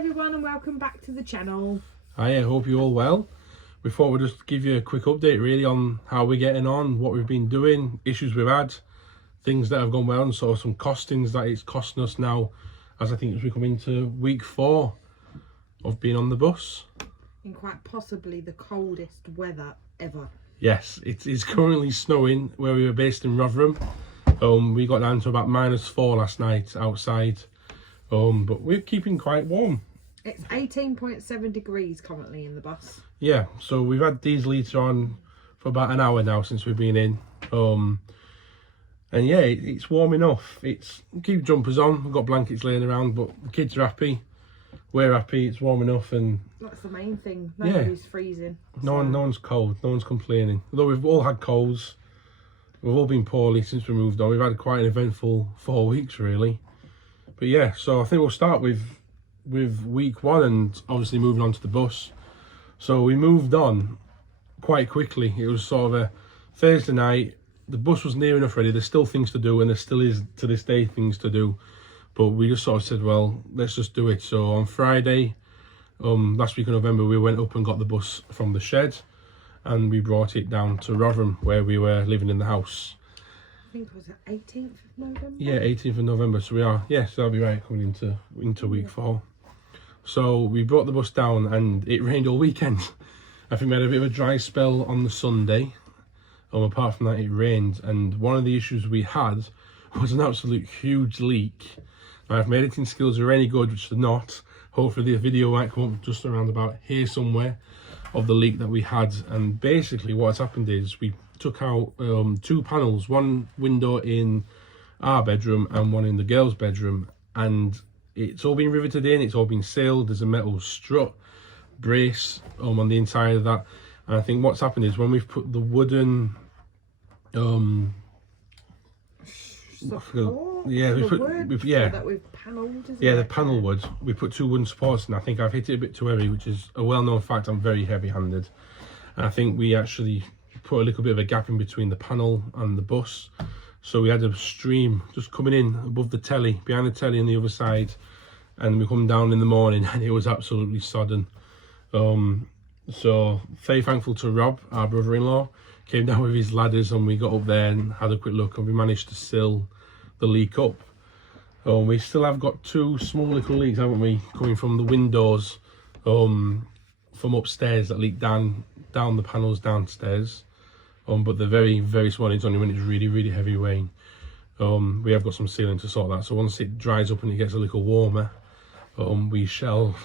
everyone and welcome back to the channel. Hi, I hope you're all well. We thought we'd just give you a quick update really on how we're getting on, what we've been doing, issues we've had, things that have gone well, and so some costings that it's costing us now, as I think as we come into week 4 of being on the bus. In quite possibly the coldest weather ever. Yes, it is currently snowing where we were based in Rotherham. We got down to about -4 last night outside, but we're keeping quite warm. It's 18.7 degrees currently in the bus. Yeah, so we've had diesel heater on for about an hour now since we've been in. And yeah, it's warm enough. Keep jumpers on, we've got blankets laying around, but the kids are happy. We're happy, it's warm enough, and that's the main thing. Nobody's freezing. No one's cold, no one's complaining. Although we've all had colds, we've all been poorly since we moved on. We've had quite an eventful 4 weeks really. But yeah, so I think we'll start with week 1 and obviously moving on to the bus. So we moved on quite quickly. It was sort of a Thursday night. The bus was near enough ready. There's still things to do, and there still is to this day things to do. But we just sort of said, well, let's just do it. So on Friday, last week of November, we went up and got the bus from the shed, and we brought it down to Rotherham where we were living in the house. I think it was the 18th of November? Yeah, 18th of November. So we are, yes, that'll be right, coming into week 4. So we brought the bus down and it rained all weekend. I think we had a bit of a dry spell on the Sunday. Apart from that, it rained. And one of the issues we had was an absolute huge leak. Now, if my editing skills are any good, which they're not, hopefully the video might come up just around about here somewhere of the leak that we had. And basically what's happened is we took out 2 panels, one window in our bedroom and one in the girls' bedroom, and it's all been riveted in, it's all been sealed. There's a metal strut brace on the inside of that, and I think what's happened is when we've put the wooden the panel wood, we put 2 wooden supports, and I think I've hit it a bit too heavy, which is a well-known fact. I'm very heavy-handed, and I think we actually put a little bit of a gap in between the panel and the bus. So we had a stream just coming in above the telly, behind the telly on the other side, and we come down in the morning and it was absolutely sodden. So very thankful to Rob, our brother-in-law, came down with his ladders, and we got up there and had a quick look, and we managed to seal the leak up. We still have got 2 small little leaks, haven't we, coming from the windows from upstairs that leak down the panels downstairs. But they're very, very small. It's only when it's really, really heavy rain. We have got some sealing to sort that. So once it dries up and it gets a little warmer, we shall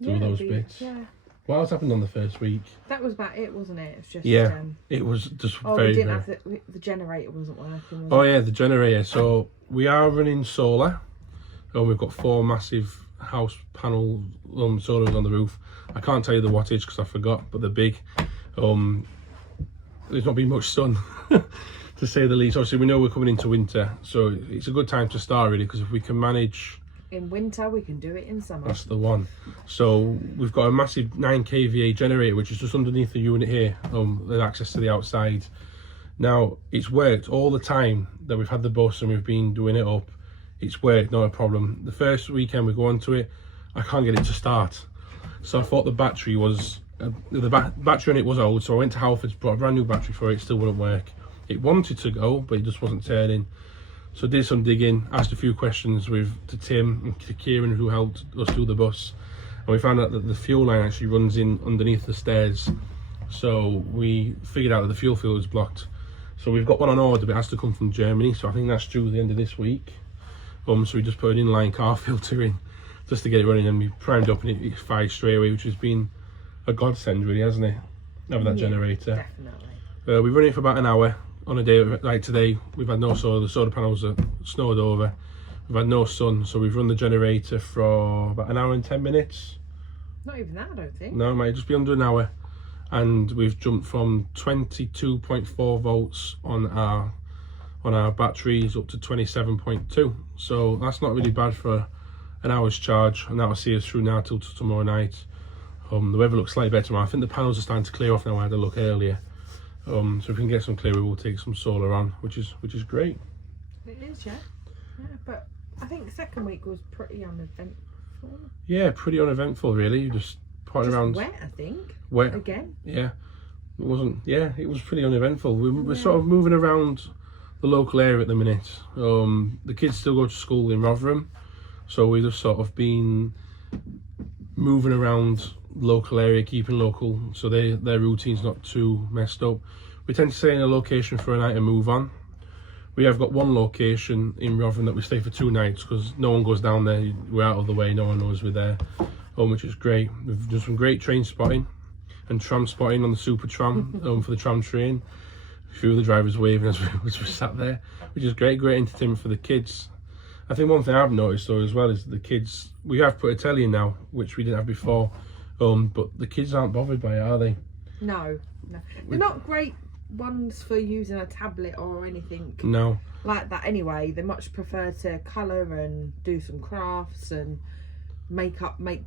do those bits. Yeah. What else happened on the first week? That was about it, wasn't it? It's just it was just we didn't have the generator wasn't working. Yeah, the generator. So we are running solar. We've got 4 massive house panel solars on the roof. I can't tell you the wattage because I forgot, but they're big. There's not been much sun to say the least. Obviously we know we're coming into winter, so it's a good time to start really, because if we can manage in winter we can do it in summer. That's the one. So we've got a massive 9 kVA generator which is just underneath the unit here, with access to the outside. Now it's worked all the time that we've had the bus and we've been doing it up. It's worked, not a problem. The first weekend we go onto it, I can't get it to start. So I thought the battery was battery on it was old, so I went to Halfords, brought a brand new battery for it. Still wouldn't work. It wanted to go, but it just wasn't turning. So did some digging, asked a few questions to Tim and to Kieran, who helped us do the bus, and we found out that the fuel line actually runs in underneath the stairs. So we figured out that the fuel filter was blocked. So we've got one on order, but it has to come from Germany, so I think that's due at the end of this week. So we just put an inline car filter in just to get it running, and we primed up and it fired straight away, which has been a godsend really, hasn't it, having that generator. Definitely. We run it for about an hour on a day like today. We've had no solar, the solar panels are snowed over, we've had no sun, so we've run the generator for about an hour and 10 minutes. Not even that, I don't think. No, it might just be under an hour, and we've jumped from 22.4 volts on our batteries up to 27.2, so that's not really bad for an hour's charge, and that will see us through now till tomorrow night. The weather looks slightly better now. I think the panels are starting to clear off now. I had a look earlier. So if we can get some clear, we will take some solar on, which is great. It is, yeah. But I think the second week was pretty uneventful. Yeah, pretty uneventful really. Just potting around. Wet, I think. Wet. Again. Yeah. It wasn't. Yeah, it was pretty uneventful. We're sort of moving around the local area at the minute. The kids still go to school in Rotherham, so we've just sort of been moving around the local area, keeping local, so their routine's not too messed up. We tend to stay in a location for a night and move on. We have got one location in Rotherham that we stay for 2 nights because no one goes down there. We're out of the way, no one knows we're there, which is great. We've done some great train spotting and tram spotting on the super tram for the tram train. A few of the drivers waving as we sat there, which is great entertainment for the kids. I think one thing I've noticed though as well is the kids, we have put a telly in now, which we didn't have before, but the kids aren't bothered by it, are they? No. They're not great ones for using a tablet or anything like that anyway. They much prefer to colour and do some crafts and make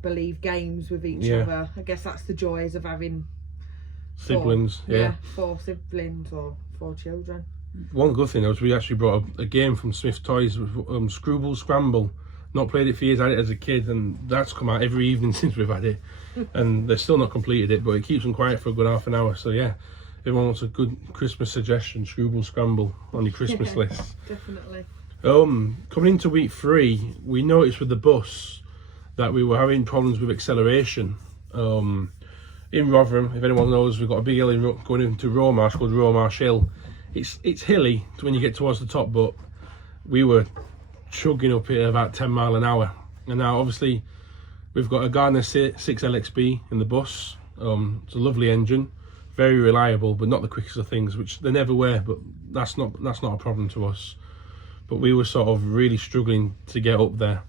believe games with each other. I guess that's the joys of having siblings. 4 siblings or 4 children. One good thing was we actually brought a game from Smith Toys, Screwball Scramble. Not played it for years, I had it as a kid, and that's come out every evening since we've had it. And they've still not completed it, but it keeps them quiet for a good half an hour. So yeah, everyone wants a good Christmas suggestion, Screwball Scramble on your Christmas list. Definitely. Coming into week 3, we noticed with the bus that we were having problems with acceleration. In Rotherham, if anyone knows, we've got a big hill going into Romarsh called Romarsh Hill. It's hilly when you get towards the top, but we were chugging up it at about 10 mile an hour. And now obviously we've got a Gardner 6 LXB in the bus. It's a lovely engine, very reliable, but not the quickest of things, which they never were, but that's not a problem to us. But we were sort of really struggling to get up there.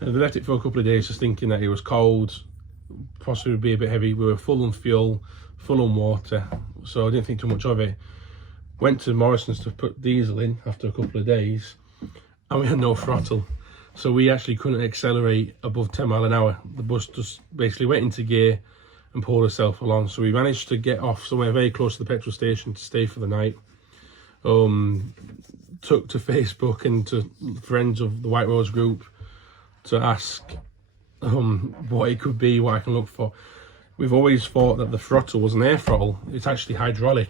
And we left it for a couple of days just thinking that it was cold, possibly would be a bit heavy. We were full on fuel, full on water, so I didn't think too much of it. Went to Morrison's to put diesel in after a couple of days, and we had no throttle, so we actually couldn't accelerate above 10 mile an hour. The bus just basically went into gear and pulled herself along. So we managed to get off somewhere very close to the petrol station to stay for the night. Took to Facebook and to friends of the White Rose group to ask what it could be, what I can look for. We've always thought that the throttle was an air throttle. It's actually hydraulic.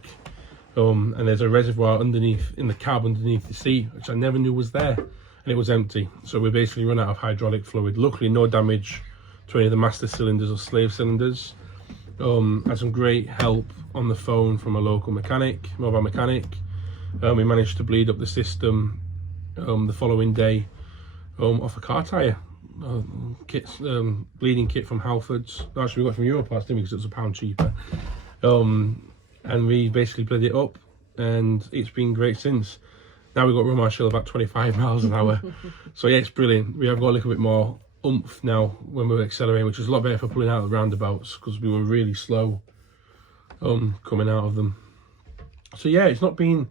And there's a reservoir underneath in the cab underneath the seat, which I never knew was there, and it was empty. So we basically run out of hydraulic fluid. Luckily no damage to any of the master cylinders or slave cylinders. Had some great help on the phone from a local mobile mechanic. We managed to bleed up the system the following day off a car tyre. Bleeding kit from Halfords. Actually we got it from Europarts, didn't we, because it was £1 cheaper. And we basically bled it up, and it's been great since. Now we've got Romarsh Hill about 25 miles an hour. So yeah, it's brilliant. We have got a little bit more oomph now when we're accelerating, which is a lot better for pulling out of the roundabouts, because we were really slow coming out of them. So yeah, it's not been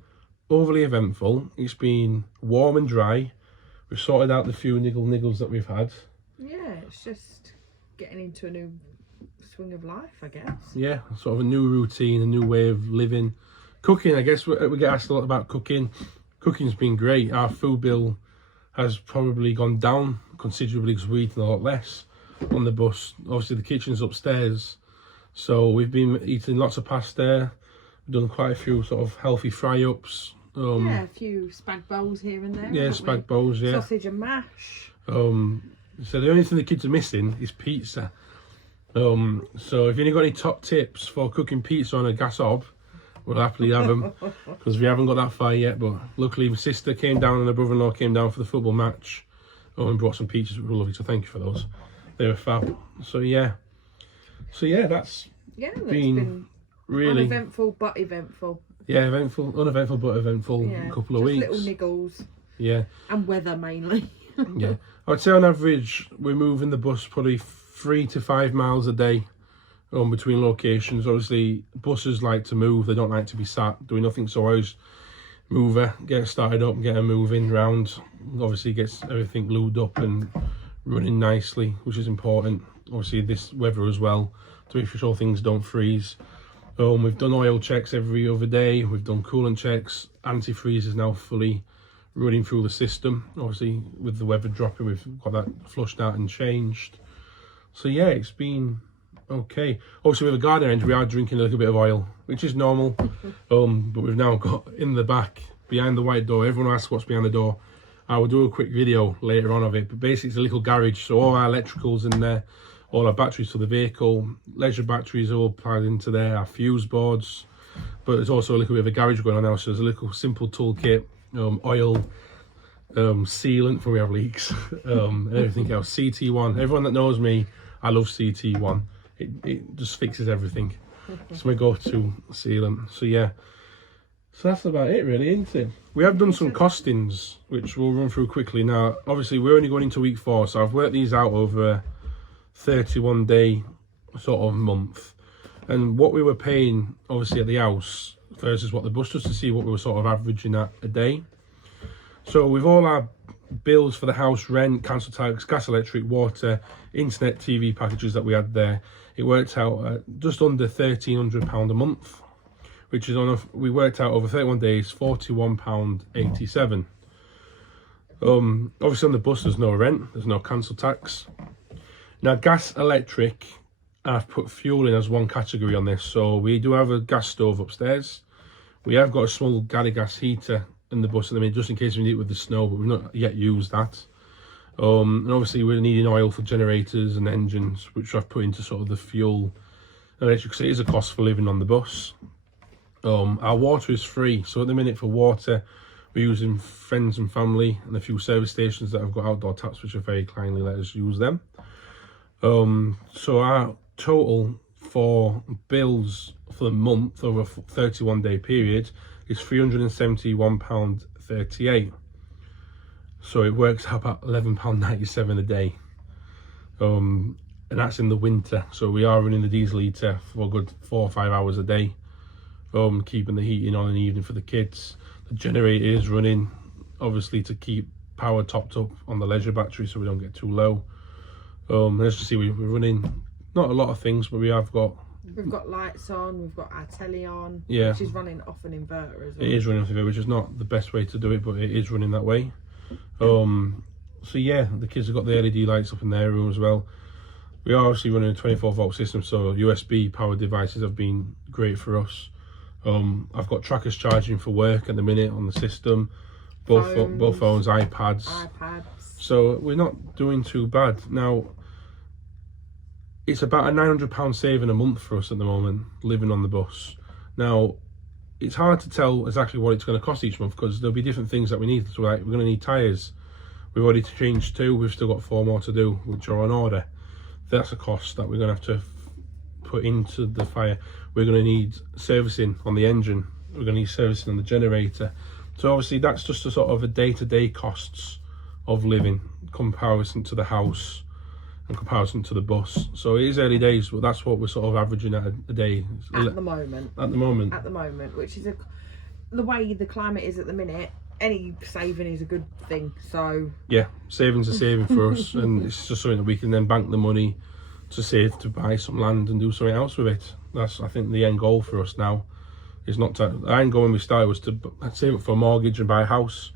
overly eventful. It's been warm and dry. We've sorted out the few niggles that we've had. Yeah, it's just getting into a new swing of life, I guess. Yeah, sort of a new routine, a new way of living. Cooking, I guess we get asked a lot about cooking. Cooking's been great. Our food bill has probably gone down considerably because we're eating a lot less on the bus. Obviously the kitchen's upstairs, so we've been eating lots of pasta. We've done quite a few sort of healthy fry-ups. Yeah, a few spag bowls here and there. Yeah, spag bowls, yeah. Sausage and mash. So the only thing the kids are missing is pizza. So if you've got any top tips for cooking pizza on a gas hob, we'll happily have them, because we haven't got that far yet. But luckily my sister came down and her brother-in-law came down for the football match and brought some pizzas, which were lovely, so thank you for those. They were fab. So yeah, that's been really uneventful but eventful. Yeah, uneventful but eventful. Yeah, couple of weeks. Little niggles. Yeah. And weather mainly. Yeah, I would say on average we're moving the bus probably 3 to 5 miles a day between locations. Obviously buses like to move, they don't like to be sat doing nothing, so I always move her, get her started up, get her moving round. Obviously gets everything lubed up and running nicely, which is important. Obviously this weather as well, to make sure things don't freeze. We've done oil checks every other day, we've done coolant checks, antifreeze is now fully running through the system. Obviously with the weather dropping, we've got that flushed out and changed. So yeah, it's been okay. Obviously with a garden range, we are drinking a little bit of oil, which is normal. But we've now got in the back, behind the white door. Everyone asks what's behind the door. I will do a quick video later on of it, but basically it's a little garage, so all our electricals in there, all our batteries for the vehicle, leisure batteries all plugged into there, our fuse boards, but there's also a little bit of a garage going on now, so there's a little simple toolkit, oil, sealant for we have leaks, and everything else. CT1, everyone that knows me, I love CT1. It just fixes everything. It's my go-to sealant. So yeah, so that's about it really, isn't it? We have done some costings, which we'll run through quickly. Now, obviously we're only going into week 4, so I've worked these out over a 31-day sort of month. And what we were paying, obviously, at the house versus what the bus does, to see what we were sort of averaging at a day. So with all our bills for the house, rent, council tax, gas, electric, water, internet, TV packages that we had there, it worked out at just under £1,300 a month, which is we worked out over 31 days, £41.87. Obviously on the bus there's no rent, there's no council tax. Now gas, electric, I've put fuel in as one category on this. So we do have a gas stove upstairs. We have got a small galley gas heater in the bus at the minute, just in case we need it with the snow, but we've not yet used that. And obviously we're needing oil for generators and engines, which I've put into sort of the fuel electric, because it is a cost for living on the bus. Our water is free, so at the minute for water we're using friends and family and a few service stations that have got outdoor taps, which are very kindly let us use them. So our total for bills for the month over a 31-day period is £371.38. So it works out about £11.97 a day. And that's in the winter. So we are running the diesel heater for a good 4 or 5 hours a day. Keeping the heating on in the evening for the kids. The generator is running, obviously, to keep power topped up on the leisure battery so we don't get too low. As you see, we're running not a lot of things, but we've got lights on, we've got our telly on, yeah, which is running off an inverter as well. It is running off an inverter, which is not the best way to do it, but it is running that way. So yeah, the kids have got the LED lights up in their room as well. We are obviously running a 24-volt system, so USB powered devices have been great for us. I've got trackers charging for work at the minute on the system, both phones, iPads. So we're not doing too bad. Now, it's about a £900 saving a month for us at the moment, living on the bus. Now, it's hard to tell exactly what it's going to cost each month, because there'll be different things that we need. So like, we're going to need tyres. We've already changed 2, we've still got 4 more to do, which are on order. That's a cost that we're going to have to put into the fire. We're going to need servicing on the engine. We're going to need servicing on the generator. So obviously that's just a sort of a day-to-day costs of living, comparison to the house and comparison to the bus. So it is early days, but that's what we're sort of averaging at a day. At the moment, which is the way the climate is at the minute. Any saving is a good thing. So yeah, savings are saving for us, and it's just something that we can then bank the money to save to buy some land and do something else with it. That's, I think, the end goal for us now. Is not to, the end goal when we started was to save up for a mortgage and buy a house.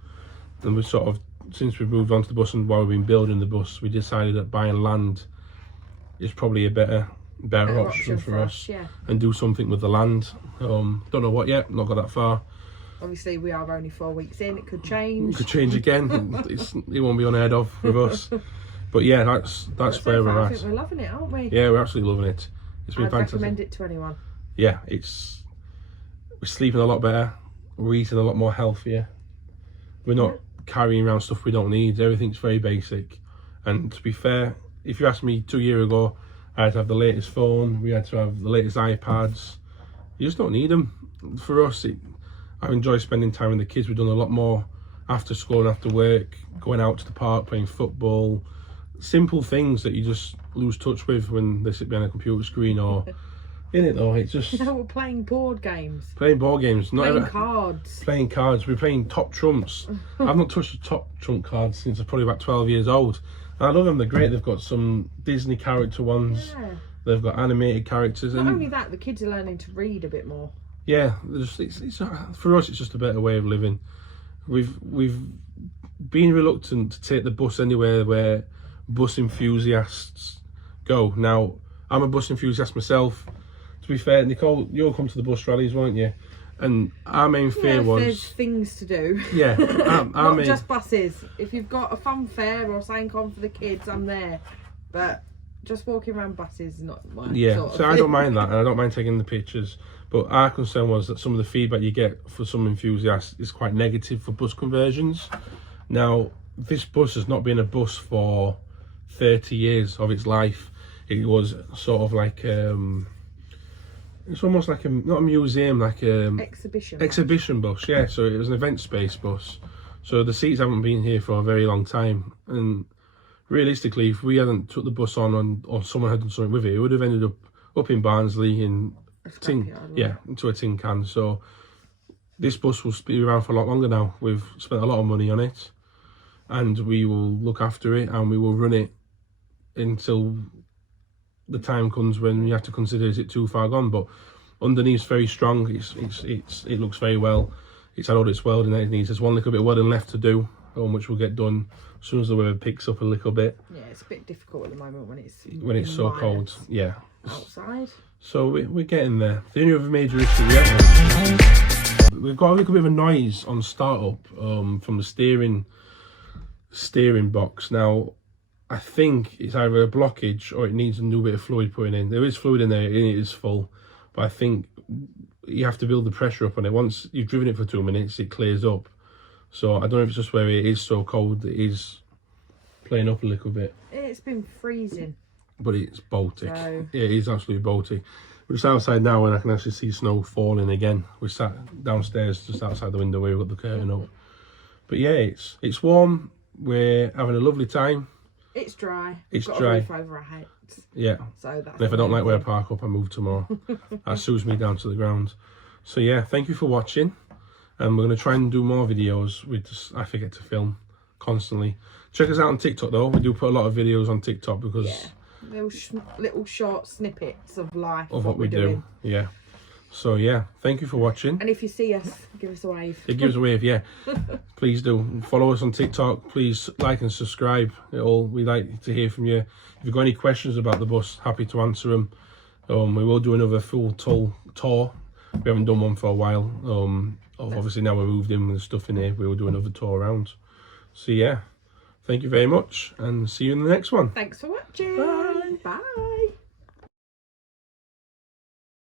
And we sort of, since we've moved on to the bus and while we've been building the bus, we decided that buying land is probably a better option for us. Yeah. And do something with the land. Don't know what yet, not got that far. Obviously we are only 4 weeks in, it could change. It could change again. It won't be unheard of with us. But yeah, that's where we're at. I think we're loving it, aren't we? Yeah, we're absolutely loving it. It's been fantastic. I'd recommend it to anyone. Yeah, we're sleeping a lot better, we're eating a lot more healthier. We're not carrying around stuff we don't need. Everything's very basic. And to be fair, if you asked me 2 years ago, I had to have the latest phone, we had to have the latest iPads. You just don't need them. For us, I enjoy spending time with the kids. We've done a lot more after school and after work, going out to the park, playing football. Simple things that you just lose touch with when they sit behind a computer screen, or in it though, it's just... No, we're playing board games. Playing board games. Cards. Playing cards. We're playing top trumps. I've not touched a top trump card since I'm probably about 12 years old. And I love them, they're great. They've got some Disney character ones. Yeah. They've got animated characters. Not only that, the kids are learning to read a bit more. Yeah, it's for us, it's just a better way of living. We've been reluctant to take the bus anywhere where bus enthusiasts go. Now, I'm a bus enthusiast myself. To be fair, Nicole, you'll come to the bus rallies, won't you? And our main fear was... there's things to do. Yeah. Not just buses. If you've got a fun fair or something on for the kids, I'm there. But just walking around buses is not my sort of so I don't mind that, and I don't mind taking the pictures. But our concern was that some of the feedback you get for some enthusiasts is quite negative for bus conversions. Now, this bus has not been a bus for 30 years of its life. It was sort of like... it's almost like not a museum, like exhibition bus. Yeah, so it was an event space bus. So the seats haven't been here for a very long time, and realistically, if we hadn't took the bus on or someone had done something with it, it would have ended up in Barnsley in into a tin can. So this bus will be around for a lot longer now. We've spent a lot of money on it, and we will look after it, and we will run it until the time comes when you have to consider, is it too far gone? But underneath's very strong. It looks very well. It's had all its welding that it needs. There's one little bit of welding left to do, which will get done as soon as the weather picks up a little bit. Yeah, it's a bit difficult at the moment when it's so cold. Yeah. Outside. So we're getting there. The only other major issue we've got a little bit of a noise on startup from the steering box. Now, I think it's either a blockage or it needs a new bit of fluid putting in. There is fluid in there and it is full, but I think you have to build the pressure up on it. Once you've driven it for 2 minutes, it clears up. So I don't know if it's just where it is so cold that it is playing up a little bit. It's been freezing. But it's Baltic. So... yeah, it is absolutely Baltic. We're just outside now and I can actually see snow falling again. We're sat downstairs just outside the window where we've got the curtain up. But yeah, it's warm. We're having a lovely time. It's dry. It's got dry. A roof over our heads. Yeah. So that's. And if I don't like where I park up, I move tomorrow. That suits me down to the ground. So yeah, thank you for watching. And we're going to try and do more videos. I forget to film constantly. Check us out on TikTok though. We do put a lot of videos on TikTok because little short snippets of life of what we do. Yeah. So yeah, thank you for watching. And if you see us, give us a wave. Yeah, give us a wave, yeah. Please do. Follow us on TikTok. Please like and subscribe. We like to hear from you. If you've got any questions about the bus, happy to answer them. We will do another full tour. We haven't done one for a while. Obviously now we're moved in with the stuff in here, we will do another tour around. So yeah, thank you very much and see you in the next one. Thanks for watching. Bye. Bye.